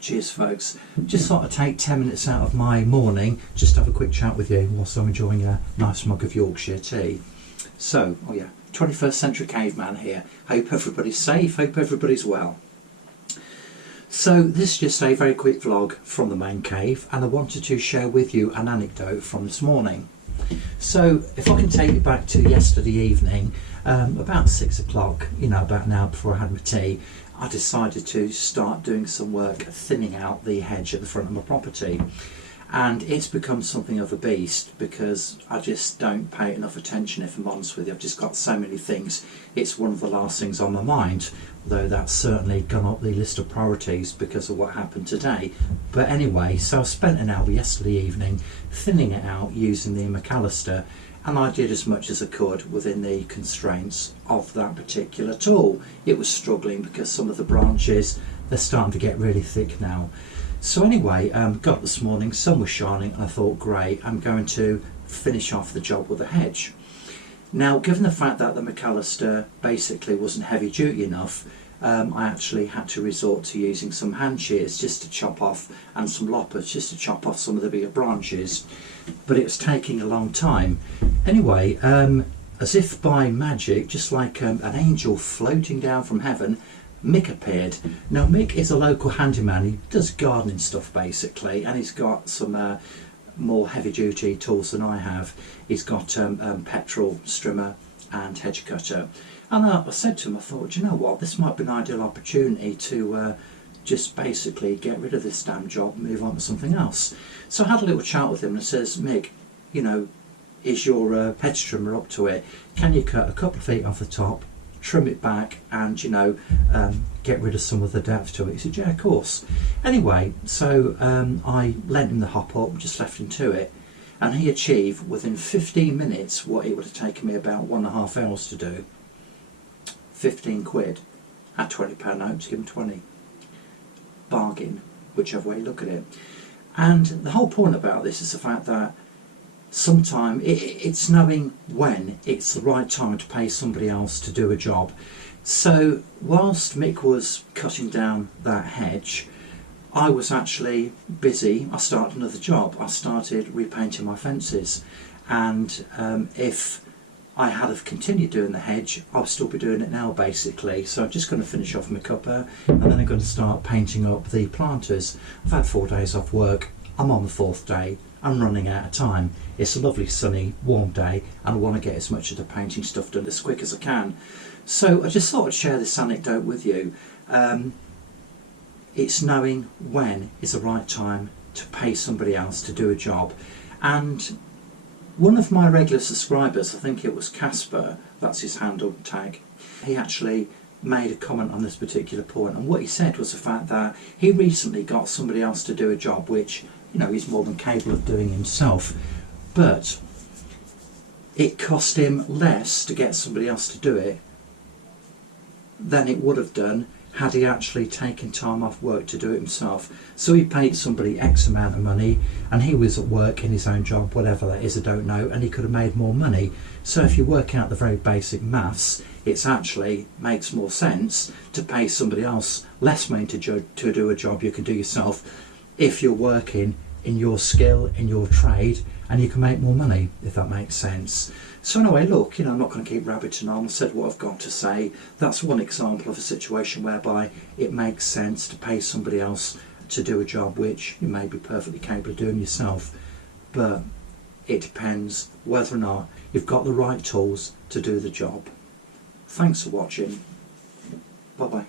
Cheers folks, just thought I'd take 10 minutes out of my morning just to have a quick chat with you whilst I'm enjoying a nice mug of Yorkshire tea. So, 21st century caveman here. Hope everybody's safe, hope everybody's well. So this is just a very quick vlog from the main cave, and I wanted to share with you an anecdote from this morning. So if I can take you back to yesterday evening, about 6 o'clock, about an hour before I had my tea, I decided to start doing some work thinning out the hedge at the front of my property. And it's become something of a beast because I just don't pay enough attention, if I'm honest with you. I've just got so many things. It's one of the last things on my mind, though that's certainly gone up the list of priorities because of what happened today. But anyway, so I spent an hour yesterday evening thinning it out using the McAllister, and I did as much as I could within the constraints of that particular tool. It was struggling because some of the branches, they're starting to get really thick now. So anyway, got up this morning, sun was shining, and I thought, great, I'm going to finish off the job with a hedge. Now, given the fact that the McAllister basically wasn't heavy duty enough, I actually had to resort to using some hand shears just to chop off, and some loppers just to chop off some of the bigger branches, but it was taking a long time. Anyway, as if by magic, just like an angel floating down from heaven, Mick appeared. Now Mick is a local handyman. He does gardening stuff basically, and he's got some more heavy duty tools than I have. He's got petrol strimmer and hedge cutter, and I said to him, I thought, you know what, this might be an ideal opportunity to just basically get rid of this damn job, move on to something else. So I had a little chat with him and says, Mick, is your hedge trimmer up to it? Can you cut a couple of feet off the top, trim it back, and get rid of some of the depth to it? He said, yeah, of course. Anyway, so I lent him the hop up, just left him to it, and he achieved within 15 minutes what it would have taken me about 1.5 hours to do. 15 quid at £20 notes, give him 20. Bargain, whichever way you look at it. And the whole point about this is the fact that sometimes it's knowing when it's the right time to pay somebody else to do a job. So whilst Mick was cutting down that hedge, I was actually busy. I started another job. I started repainting my fences, and if I had have continued doing the hedge, I'll still be doing it now basically. So I'm just going to finish off my cuppa, and then I'm going to start painting up the planters. I've had 4 days off work. I'm on the 4th day. I'm running out of time. It's a lovely sunny warm day, and I want to get as much of the painting stuff done as quick as I can. So I just thought I'd share this anecdote with you. It's knowing when is the right time to pay somebody else to do a job. And one of my regular subscribers, I think it was Casper, that's his handle tag, he actually made a comment on this particular point, and what he said was the fact that he recently got somebody else to do a job which he's more than capable of doing himself, but it cost him less to get somebody else to do it than it would have done had he actually taken time off work to do it himself. So he paid somebody X amount of money, and he was at work in his own job, whatever that is, I don't know, and he could have made more money. So if you work out the very basic maths, it actually makes more sense to pay somebody else less money to do a job you can do yourself, if you're working in your skill, in your trade, and you can make more money, if that makes sense. So anyway, look, I'm not going to keep rabbiting on. I've said what I've got to say. That's one example of a situation whereby it makes sense to pay somebody else to do a job which you may be perfectly capable of doing yourself, but it depends whether or not you've got the right tools to do the job. Thanks for watching. Bye bye.